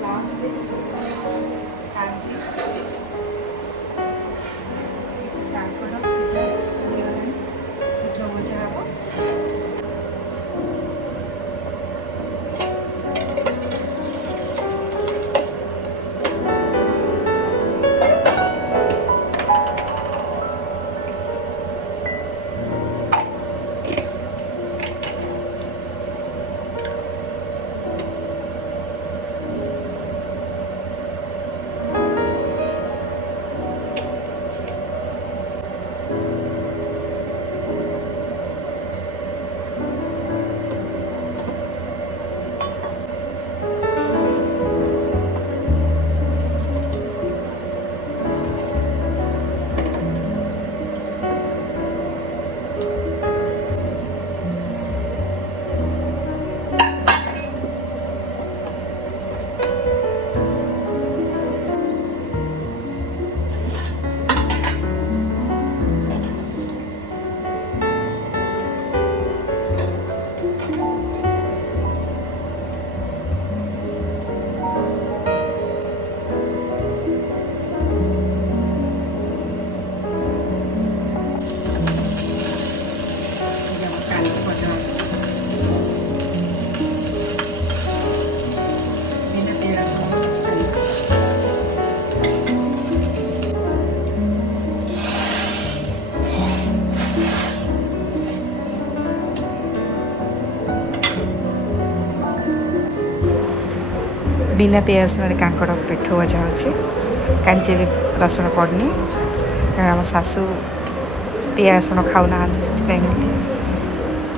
ଲଞ୍ଚରେ କାଞ୍ଜି କାଙ୍କଡ଼ ସିଝା ହେଇଗଲାଣି, ପିଠଉ ଭଜା ହେବ। बिना पियाज रसुण कांकड़ पिठो भजा होची कांची भी रसुण पड़नी आम सासू पियाज रसुण खाऊना से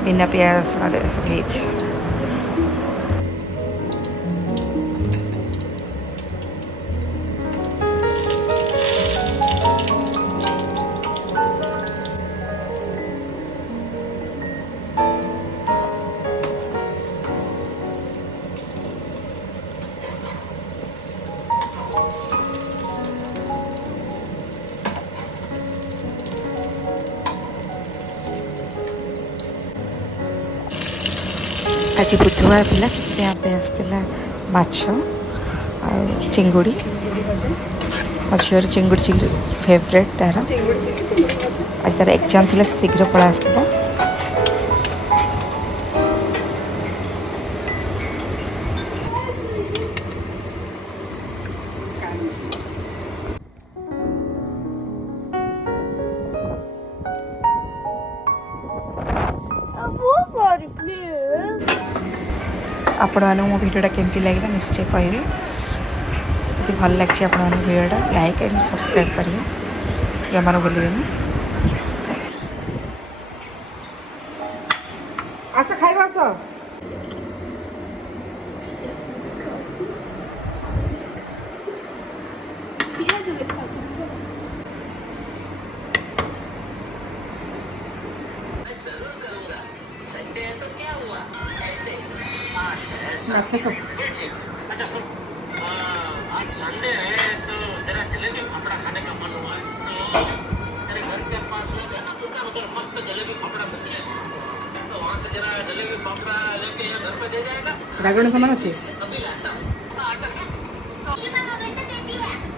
बिना पियाज रसुण आज बुधवार थी से आसला माछ चिंगुड़ी मो झीर चिंगुड़ी चिली फेवरेट तार आज तार एग्जाम थी शीघ्र पड़ा आसला आपण मैंने मो भिडियोटा केमती लगे निश्चय कहे यदि भल लगे आपण भिडियोटा लाइक एंड सब्सक्राइब करेंगे जमार भूलिए आस खाइब आस अच्छा तो अच्छा सुन आज संडे है तो जरा जलेबी फाफड़ा खाने का मन हुआ है तो तेरे घर के पास में है ना दुकान उधर मस्त जलेबी फाफड़ा मिलते हैं तो वहाँ से जरा जलेबी फाफड़ा लेके यहाँ घर पे दे जाएगा रागड़ सामान अच्छे अभी लाता हूँ अच्छा सुन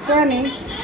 क्या नहीं